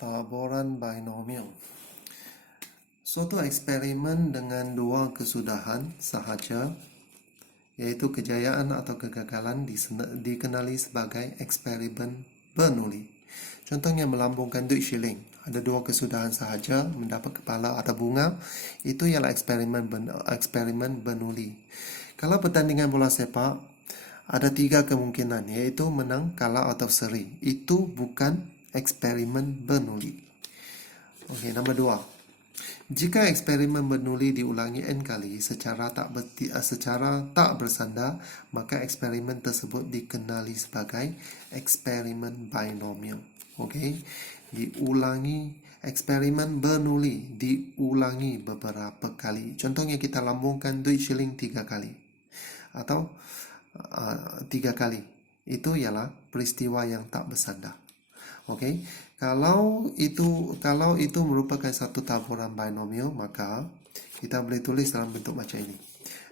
Taburan binomial. Suatu eksperimen dengan dua kesudahan sahaja, yaitu kejayaan atau kegagalan, dikenali sebagai eksperimen Bernoulli. Contohnya melambungkan duit shilling. Ada dua kesudahan sahaja, mendapat kepala atau bunga. Itu ialah eksperimen Bernoulli. Kalau pertandingan bola sepak, ada tiga kemungkinan, iaitu menang, kalah atau seri. Itu bukan eksperimen Bernoulli. Okey, nombor dua. Jika eksperimen Bernoulli diulangi n kali secara tak bersandar, maka eksperimen tersebut dikenali sebagai eksperimen binomial. Okey, eksperimen Bernoulli diulangi beberapa kali. Contohnya kita lambungkan duit shilling 3 kali atau 3 kali. Itu ialah peristiwa yang tak bersandar. Okey, kalau itu merupakan satu taburan binomial, maka kita boleh tulis dalam bentuk macam ini.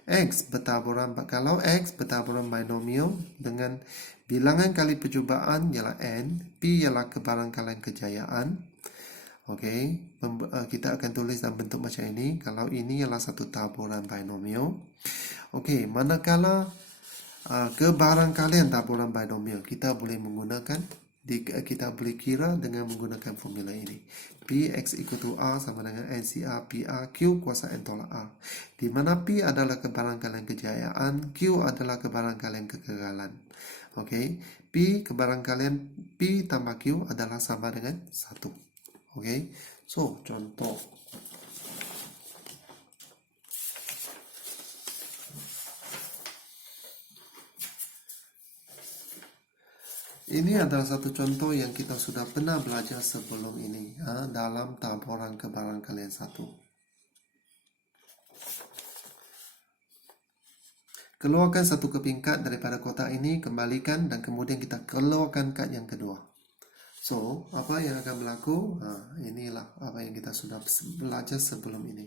Kalau X bertaburan binomial dengan bilangan kali percubaan ialah N, P ialah kebarangkalian kejayaan. Okey, kita akan tulis dalam bentuk macam ini. Kalau ini ialah satu taburan binomial. Okey, manakala kebarangkalian taburan binomial, kita boleh kira dengan menggunakan formula ini. P X equal to R sama dengan NCR PR Q kuasa N tolak R. Di mana P adalah kebarangkalian kejayaan, Q adalah kebarangkalian kegagalan. Okey, P tambah Q adalah sama dengan 1. Okey, so contoh. Ini adalah satu contoh yang kita sudah pernah belajar sebelum ini dalam taburan kebarangkalian 1. Keluarkan satu kepingkat daripada kotak ini, kembalikan dan kemudian kita keluarkan kad yang kedua. So, apa yang akan berlaku? Inilah apa yang kita sudah belajar sebelum ini.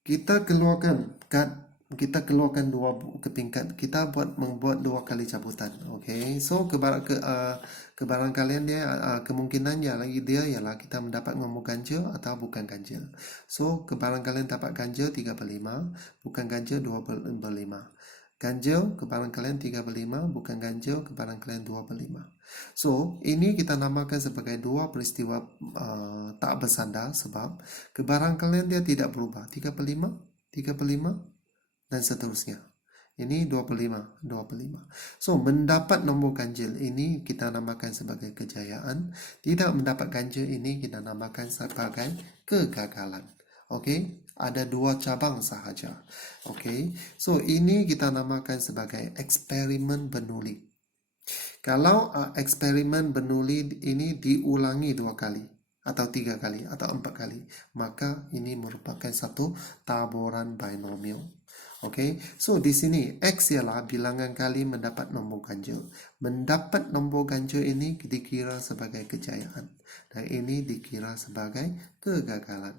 Kita keluarkan dua kepingkat. Kita membuat dua kali cabutan. Okey. So kebarangkalian dia kemungkinannya dia ialah kita mendapat nombor ganjil atau bukan ganjil. So kebarangkalian dapat ganjil 3/5, bukan ganjil 2/5. Ganjil kebarangkalian 3/5, bukan ganjil kebarangkalian 2/5. So ini kita namakan sebagai dua peristiwa tak bersandar sebab kebarangkalian dia tidak berubah. 3/5 dan seterusnya. Ini 2/5. So, mendapat nombor ganjil ini kita namakan sebagai kejayaan. Tidak mendapat ganjil ini kita namakan sebagai kegagalan. Okey, ada dua cabang sahaja. Okey, so ini kita namakan sebagai eksperimen Bernoulli. Kalau eksperimen Bernoulli ini diulangi 2 kali atau 3 kali atau 4 kali, maka ini merupakan satu taburan binomial. Okey, so di sini X ialah bilangan kali mendapat nombor ganjil. Mendapat nombor ganjil ini dikira sebagai kejayaan dan ini dikira sebagai kegagalan.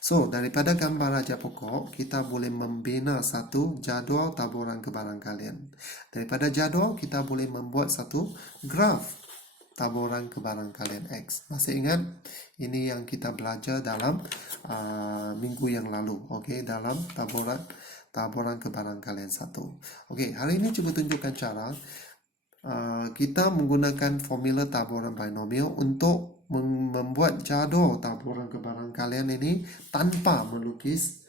So, daripada gambar raja pokok, kita boleh membina satu jadual taburan kebarangkalian. Daripada jadual, kita boleh membuat satu graf taburan kebarangkalian X. Masih ingat? Ini yang kita belajar dalam minggu yang lalu. Okey, dalam taburan kebarangkalian 1. Okey, hari ini cuba tunjukkan cara kita menggunakan formula taburan binomial untuk membuat jadual taburan kebarangkalian ini tanpa melukis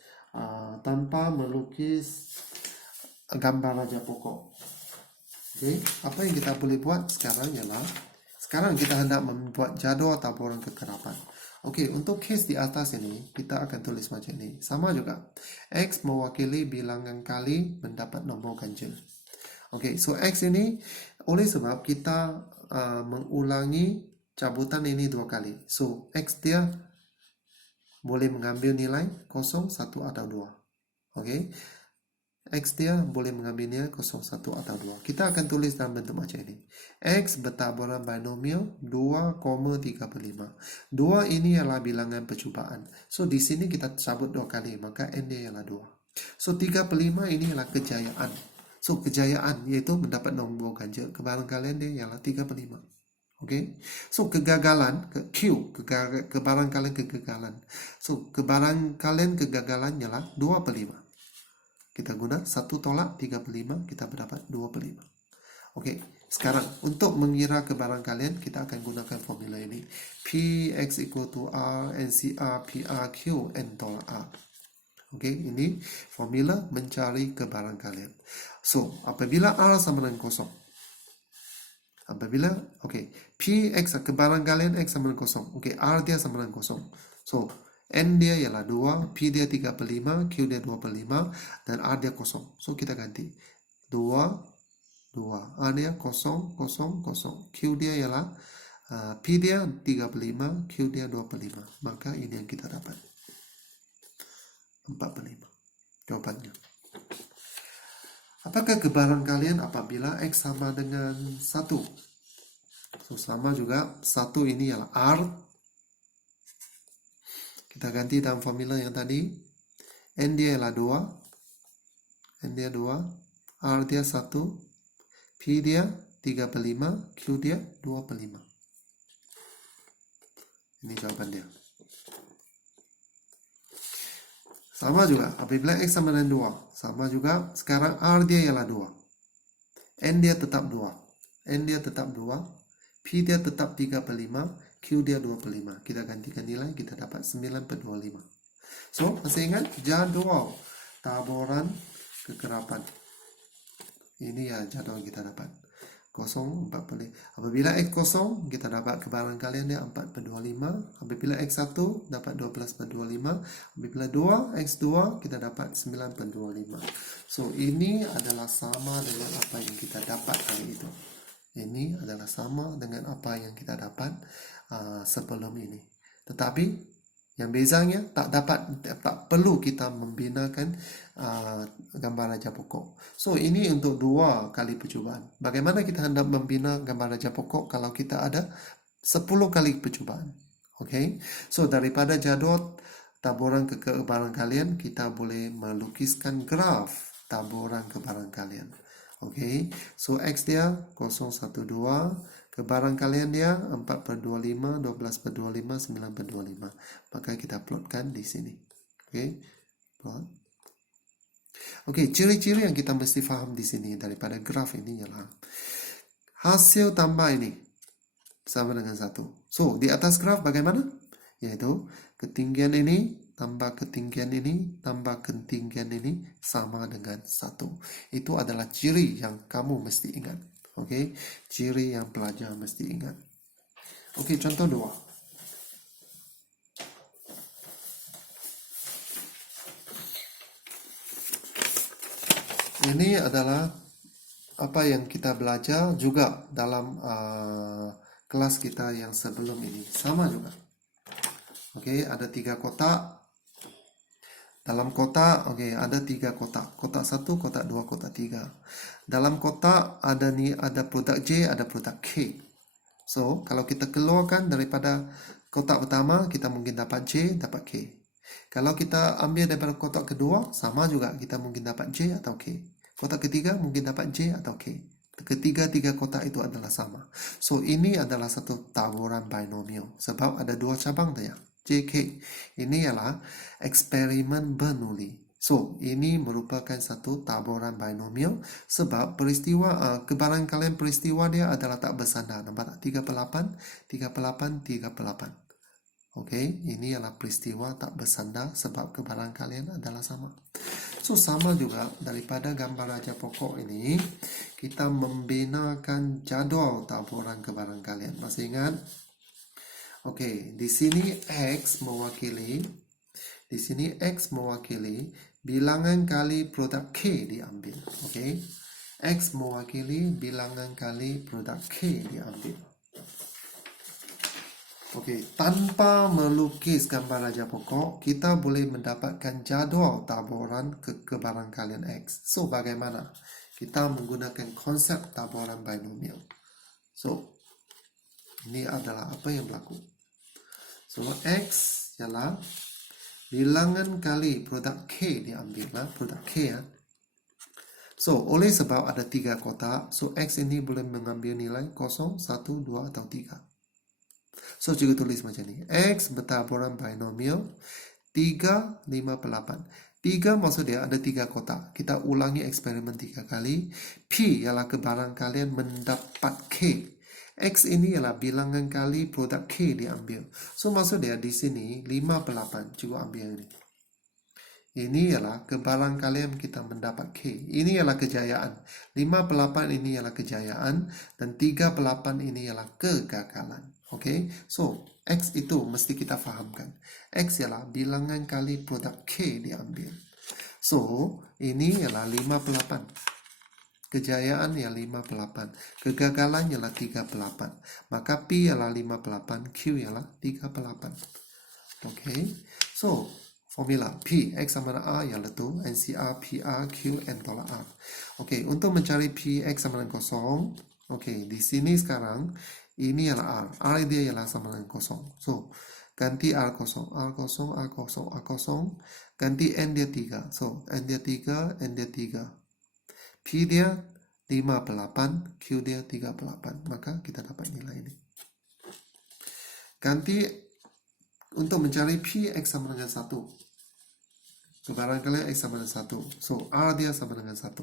gambar raja pokok. Okey, apa yang kita boleh buat sekarang ialah kita hendak membuat jadual taburan kekerapan. Okey, untuk case di atas ini, kita akan tulis macam ini. Sama juga. X mewakili bilangan kali mendapat nombor ganjil. Okey, so X ini oleh sebab kita mengulangi cabutan ini 2 kali. So, X dia boleh mengambil nilai 0, 1 atau 2. Okey. X dia boleh mengambil nilai 0, 1 atau 2. Kita akan tulis dalam bentuk macam ini. X bertaburan binomial 2,3/5. 2 ini adalah bilangan percubaan. So, di sini kita cabut 2 kali, maka N dia ialah 2. So, 3/5 ini adalah kejayaan. So, kejayaan iaitu mendapat nombor ganjil. Kebarangkalian dia ialah 35. Okay. So, kegagalan, kebarangkalian kegagalan. So, kebarangkalian kegagalan ialah 25. Kita guna 1 tolak 35, kita berdapat 25. Okey, sekarang untuk mengira kebarangkalian, kita akan gunakan formula ini. Px equal to R, NCR, PR, Q, N tolak R. Okey, ini formula mencari kebarangkalian. So, apabila R sama dengan kosong, Px kebarangkalian X sama dengan kosong. Okey, R dia sama dengan kosong. So, N dia ialah 2, P dia 35, Q dia 25, dan R dia kosong. So, kita ganti. 2, 2. R dia kosong, kosong, kosong. Q dia ialah, P dia 35, Q dia 25. Maka ini yang kita dapat. 45. Jawabannya. Apakah kebarangkalian apabila X sama dengan 1? So, sama juga. 1 ini ialah R. Kita ganti dalam formula yang tadi. N dia ialah 2. N dia 2. R dia 1. P dia 35. Q dia 25. Ini jawaban dia. Sama juga. Apabila X sama dengan 2. Sama juga. Sekarang R dia ialah 2. N dia tetap 2. N dia tetap 2. P dia tetap 35. Q dia 25. Kita gantikan nilai, kita dapat 9/25. So, masih ingat jadual taburan kekerapan. Ini ya jadual kita dapat. 0, 4/5. Apabila X kosong, kita dapat kebarangkalian dia 4/25. Apabila X 1, dapat 12/25. Apabila 2, X 2, kita dapat 9/25. So, ini adalah sama dengan apa yang kita dapat kali itu. Ini adalah sama dengan apa yang kita dapat sebelum ini. Tetapi yang bezanya tak perlu kita membinakan gambar raja pokok. So, ini untuk 2 kali percubaan. Bagaimana kita hendak membina gambar raja pokok kalau kita ada 10 kali percubaan? Okay? So, daripada jadual taburan kebarangkalian, kita boleh melukiskan graf taburan kebarangkalian. Okay, so X dia 012, kebarangkalian dia 4/25, 12/25, 9/25. Maka kita plotkan di sini. Okay, plot. Okay, ciri-ciri yang kita mesti faham di sini daripada graf ini ialah hasil tambah ini sama dengan 1. So, di atas graf bagaimana? Yaitu ketinggian ini tambah ketinggian ini, tambah ketinggian ini sama dengan 1. Itu adalah ciri yang kamu mesti ingat. Okey, ciri yang pelajar mesti ingat. Okey, contoh 2. Ini adalah apa yang kita belajar juga dalam kelas kita yang sebelum ini. Sama juga. Okey, ada 3 kotak. Dalam kotak, ada 3 kotak. Kotak 1, kotak 2, kotak 3. Dalam kotak ada produk J, ada produk K. So, kalau kita keluarkan daripada kotak pertama, kita mungkin dapat J, dapat K. Kalau kita ambil daripada kotak kedua, sama juga. Kita mungkin dapat J atau K. Kotak ketiga mungkin dapat J atau K. Ketiga-tiga kotak itu adalah sama. So, ini adalah satu taburan binomial. Sebab ada 2 cabang dia. JK. Ini ialah eksperimen Bernoulli. So, ini merupakan satu taburan binomial sebab peristiwa kebarangkalian peristiwa dia adalah tak bersandar. Nampak tak? 38, 38, 38. Okey, ini ialah peristiwa tak bersandar sebab kebarangkalian adalah sama. So, sama juga daripada gambar raja pokok ini, kita membinakan jadual taburan kebarangkalian. Masih ingat? Okey, di sini X mewakili bilangan kali produk K diambil. Okey. X mewakili bilangan kali produk K diambil. Okey, tanpa melukis gambar raja pokok, kita boleh mendapatkan jadual taburan kebarangkalian X. So, bagaimana? Kita menggunakan konsep taburan binomial. So, ini adalah apa yang berlaku. So, X ialah bilangan kali produk K diambil. Produk K ya. So, oleh sebab ada 3 kotak, so X ini boleh mengambil nilai 0, 1, 2, atau 3. So, cikgu tulis macam ni. X bertaburan binomial 3, 5, 8. 3 maksud dia ada 3 kotak. Kita ulangi eksperimen 3 kali. P ialah kebaran kalian mendapat K. X ini ialah bilangan kali produk K diambil. So, maksud dia di sini 5 per 8. Cikgu ambil ini. Ini ialah kebaran kalian kita mendapat K. Ini ialah kejayaan. 5 per 8 ini ialah kejayaan. Dan 3 per 8 ini ialah kegagalan. Okay? So, X itu mesti kita fahamkan. X ialah bilangan kali produk K diambil. So, ini ialah 5 per 8. Kejayaan ialah 5 per 8. Kegagalan ialah 3 per 8. Maka P ialah 5 per 8. Q ialah 3 per 8. Okay? So, formula P, X sama dengan R ialah tu. NCR, PR, Q, N tolak R. Okay, untuk mencari P, X sama dengan 0. Okay, di sini sekarang, ini ialah R. R dia ialah sama dengan 0. So, ganti R0, R0, R0, R0. Ganti N dia 3. So, N dia 3, N dia 3. P dia 5 per 8, Q dia 3 per 8. Maka kita dapat nilai ini. Ganti untuk mencari P, X sama dengan 1. Kebaran kalian X sama dengan 1. So, R dia sama dengan 1.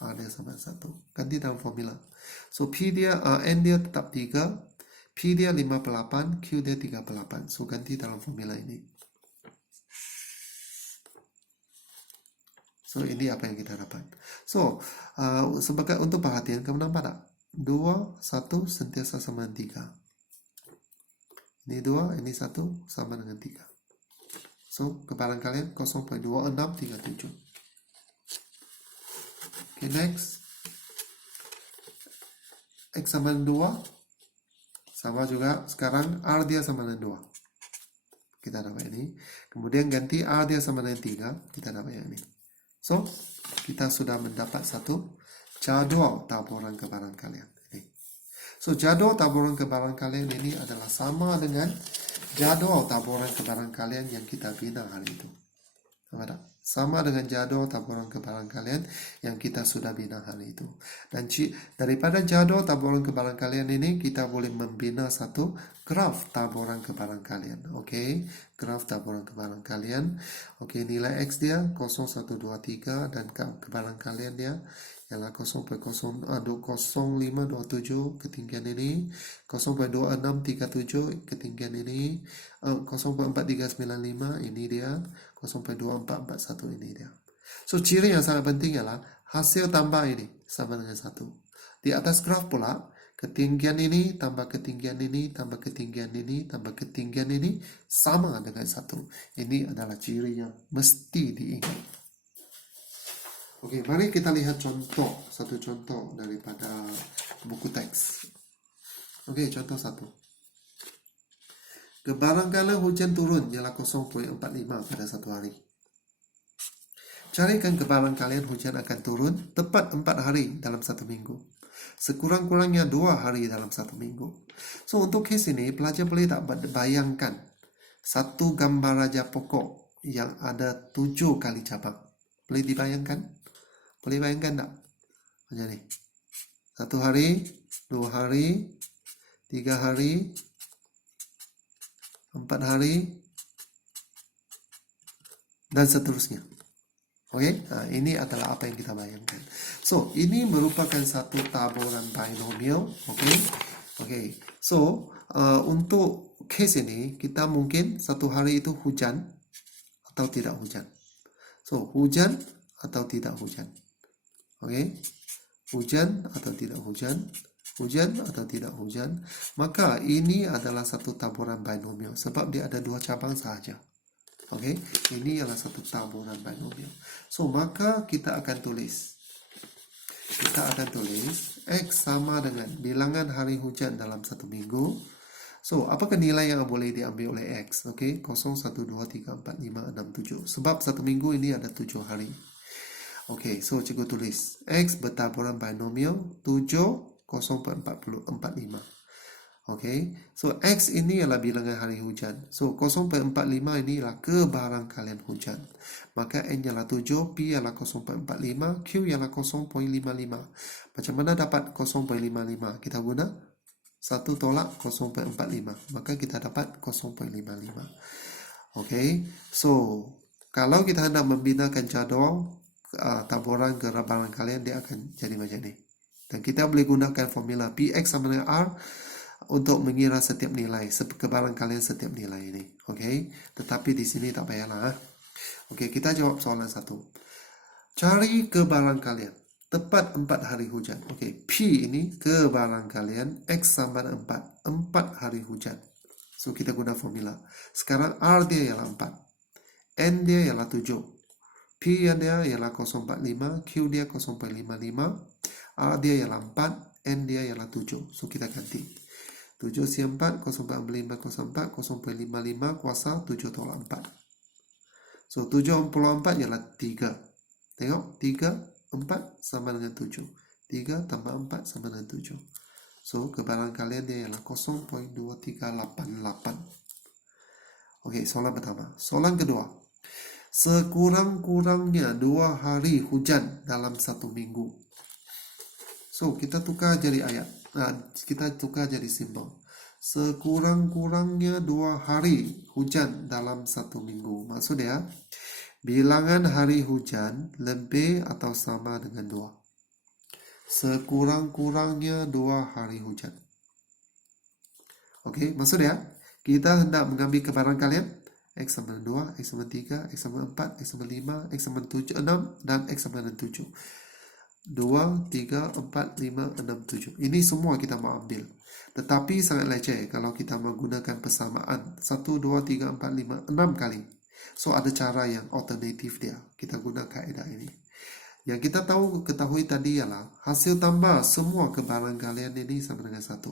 R dia sama dengan 1. Ganti dalam formula. So, P dia, N dia tetap 3. P dia 5 per 8. Q dia 3 per 8. So, ganti dalam formula ini. So, ini apa yang kita dapat. So, sebagai untuk perhatian, kamu nampak tak? 2, 1 sentiasa sama dengan 3. Ini 2, ini 1 sama dengan 3. So, kebaran kalian 0.2637. Okay, next. X sama dengan 2. Sama juga. Sekarang R dia sama dengan 2. Kita dapat ini. Kemudian ganti R dia sama dengan 3. Kita dapat yang ini. So, kita sudah mendapat satu jadual taburan kebaran kalian. So, jadual taburan kebaran kalian ini adalah sama dengan jadual taburan kebaran kalian yang kita bina hari itu. Sama dengan jadual taburan kebaran kalian yang kita sudah bina hari itu. Dan daripada jadual taburan kebaran kalian ini, kita boleh membina satu graf taburan kebaran kalian. Oke, graf taburan kebaran kalian. Oke, nilai X dia 0123 dan kebaran kalian dia ialah 0.0527 ketinggian ini, 0.2637 ketinggian ini, 0.4395 ini dia, 0.2441 ini dia. So, ciri yang sangat penting ialah hasil tambah ini sama dengan 1. Di atas graf pula, ketinggian ini tambah ketinggian ini tambah ketinggian ini tambah ketinggian ini sama dengan 1. Ini adalah ciri yang mesti diingat. Oke, mari kita lihat contoh. Satu contoh daripada buku teks. Oke, contoh 1. Kebaran kala hujan turun ialah 0.45 pada satu hari. Carikan kebaran kalian hujan akan turun tepat 4 hari dalam 1 minggu. Sekurang-kurangnya 2 hari dalam 1 minggu. So, untuk kes ini, pelajar boleh tak bayangkan satu gambar raja pokok yang ada 7 kali cabang. Boleh dibayangkan? Boleh bayangkan tak? Macam ni. 1 hari, 2 hari, 3 hari, 4 hari, dan seterusnya. Oke, ini adalah apa yang kita bayangkan. So, ini merupakan satu taburan binomial. Oke. So, untuk case ini, kita mungkin 1 hari itu hujan atau tidak hujan. So, hujan atau tidak hujan. Oke, hujan atau tidak hujan, hujan atau tidak hujan, maka ini adalah satu taburan binomial sebab dia ada 2 cabang sahaja. Oke, ini adalah satu taburan binomial. So, maka kita akan tulis X sama dengan bilangan hari hujan dalam 1 minggu. So, apakah nilai yang boleh diambil oleh X? Oke, 0, 1, 2, 3, 4, 5, 6, 7. Sebab 1 minggu ini ada 7 hari. Oke, so cikgu tulis X bertaburan binomial 7, 0.45. Oke, so X ini adalah bilangan hari hujan. So 0.45 ini adalah kebarangkalian hujan. Maka N ialah 7, P ialah 0.45, Q ialah 0.55. Macam mana dapat 0.55? Kita guna 1 tolak 0.45. Maka kita dapat 0.55. Oke, so kalau kita hendak membinakan jadual taburan kebarangkalian, dia akan jadi macam ni. Dan kita boleh gunakan formula Px sama dengan R untuk mengira setiap nilai, kebarangkalian setiap nilai ini. Okey, tetapi di sini tak payahlah. Okey, kita jawab soalan 1. Cari kebarangkalian tepat 4 hari hujan. Okey, P ini kebarangkalian X sama dengan 4. 4 hari hujan. So kita guna formula. Sekarang R dia ialah 4. N dia ialah 7. P dia ialah 0.45, Q dia 0.55, R dia ialah 4, N dia ialah 7. So kita ganti. 7 si 4, 0.45 kuasa 4, 0.55 kuasa 7 tolak 4. So 74 ialah 3. Tengok, 3, 4 sama dengan 7. 3 tambah 4 sama dengan 7. So kebarangkalian dia ialah 0.2388. Okey, soalan pertama. Soalan kedua. Sekurang-kurangnya 2 hari hujan dalam 1 minggu. So kita tukar jadi ayat. Kita tukar jadi simbol. Sekurang-kurangnya 2 hari hujan dalam 1 minggu. Maksudnya, bilangan hari hujan lebih atau sama dengan 2. Sekurang-kurangnya 2 hari hujan. Okey, maksudnya, kita hendak mengambil kebarangkalian X sama dengan 2, X sama 3, X sama 4, X sama 5, X sama 7, 6, dan X sama dengan 7. 2, 3, 4, 5, 6, 7. Ini semua kita mau ambil. Tetapi sangat leceh kalau kita menggunakan persamaan 1, 2, 3, 4, 5, 6 kali. So ada cara yang alternatif dia. Kita guna kaedah ini. Yang kita ketahui tadi ialah hasil tambah semua kebarangkalian ini sama dengan 1.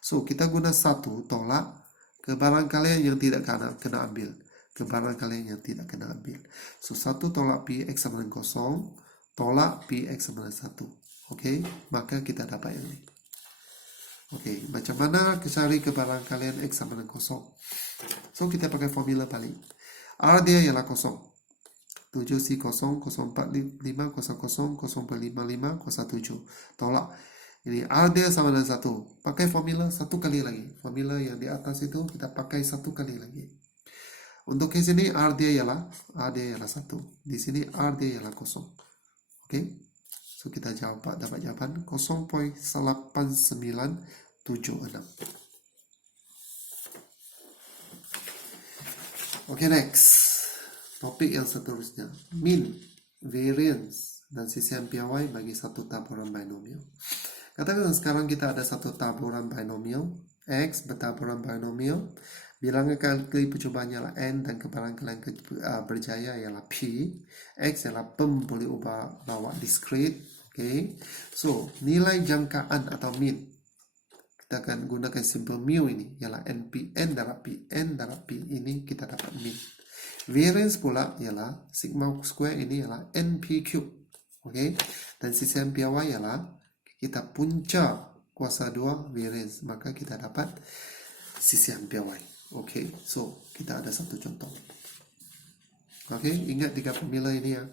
So kita guna 1 tolak kebarangkalian yang tidak kena ambil. Kebarangkalian yang tidak kena ambil. So 1 tolak P X sama dengan 0. Tolak Px sama dengan 1. Okey, maka kita dapat yang ini. Okey, macam mana cari kebarangkalian X sama dengan 0? So kita pakai formula balik. R dia ialah 0. 7 si 0, 0.45 kuasa 0, 0.55 kuasa 7. Tolak. Ini R dia sama dengan 1. Pakai formula 1 kali lagi. Formula yang di atas itu kita pakai 1 kali lagi. Untuk di sini R dia ialah 1. Di sini R dia ialah 0. Okey, so kita dapat jawapan 0.8976. Okey, next. Topik yang seterusnya. Mean, variance, dan sisian piawai bagi satu taburan binomial. Katakan sekarang kita ada satu taburan binomial. X bertaburan binomial. Bilangan kali percubaannya ialah N dan kebarangkalian berjaya ialah P. X ialah boleh ubah bawa discrete. Okay. So, nilai jangkaan atau mean. Kita akan gunakan simple mu ini. Ialah NPN darab P. N darab P. Ini kita dapat mean. Variance pula ialah sigma square ini ialah NP cube. Okay. Dan sisian piawai ialah kita punca kuasa 2 variance. Maka kita dapat sisian piawai. Okey, so kita ada satu contoh. Okey, ingat 3 formula ini ya.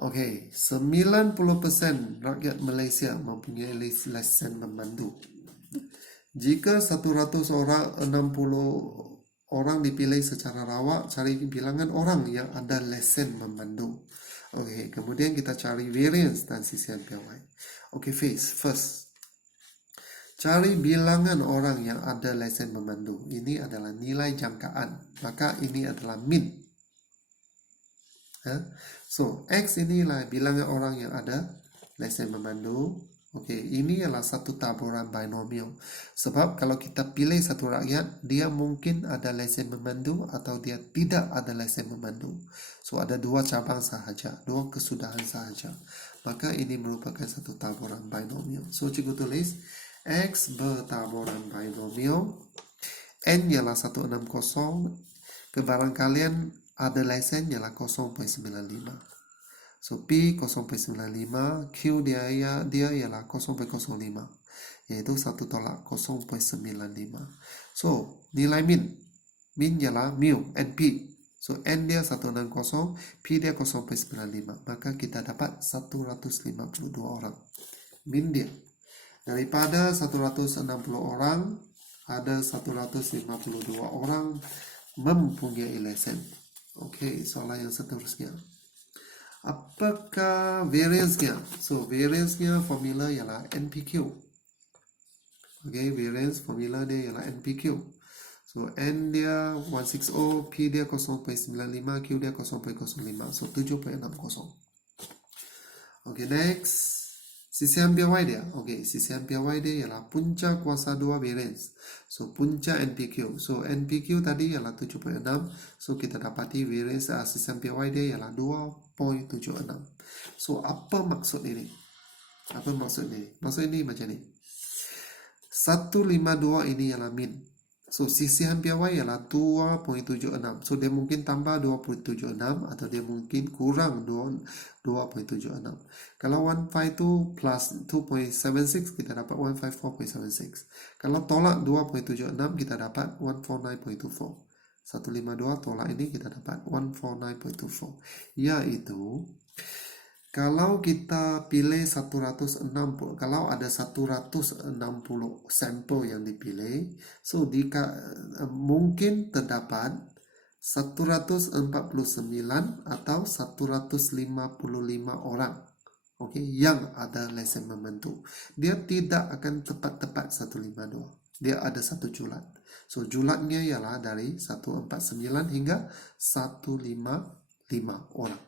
Okey, 90% rakyat Malaysia mempunyai lesen memandu. Jika 100 orang, 60 orang dipilih secara rawak, cari bilangan orang yang ada lesen memandu. Okey, kemudian kita cari variance dan sisian piawai. Okey, first. Cari bilangan orang yang ada lesen memandu. Ini adalah nilai jangkaan. Maka ini adalah mean. So, X inilah bilangan orang yang ada lesen memandu. Okey, ini adalah satu taburan binomial. Sebab kalau kita pilih satu rakyat, dia mungkin ada lesen memandu atau dia tidak ada lesen memandu. So, ada 2 cabang sahaja, 2 kesudahan sahaja. Maka ini merupakan satu taburan binomial. So, cikgu tulis X bertaburan binomial. N ialah 160. Kebarangkalian ada lesen ialah 0.95. So P 0.95, Q dia ialah 0.05, yaitu 1 tolak 0.95. So nilai min ialah mu NP. So N dia 160, P dia 0.95, maka kita dapat 152 orang. Min dia daripada 160 orang, ada 152 orang mempunyai lesen. Okey, soalan yang seterusnya. Apakah variance-nya? So variance-nya formula ialah NPQ. Okey, variance formula dia ialah NPQ. So N dia 160, P dia 0.95, Q dia 0.05. So 7.60. Okey, next. CCM PY dia. Okey, CCM PY dia ialah punca kuasa 2 variance. So punca NPQ. So NPQ tadi ialah 7.6. So kita dapati variance CCM PY dia ialah 2.76. So apa maksud ini? Apa maksud ini? Maksud ini macam ni. 152 ini ialah min. So CCM PY ialah 2.76. So dia mungkin tambah 2.76 atau dia mungkin kurang 2.76. Kalau 152 plus 2.76 kita dapat 154.76. Kalau tolak 2.76 kita dapat 149.24. 152 tolak ini kita dapat 149.24. Yaitu kalau kita pilih 160, kalau ada 160 sampel yang dipilih, so mungkin terdapat 149 atau 155 orang, okay, yang ada lesen membantu. Dia tidak akan tepat 152. Dia ada satu julat. So julatnya ialah dari 149 hingga 155 orang.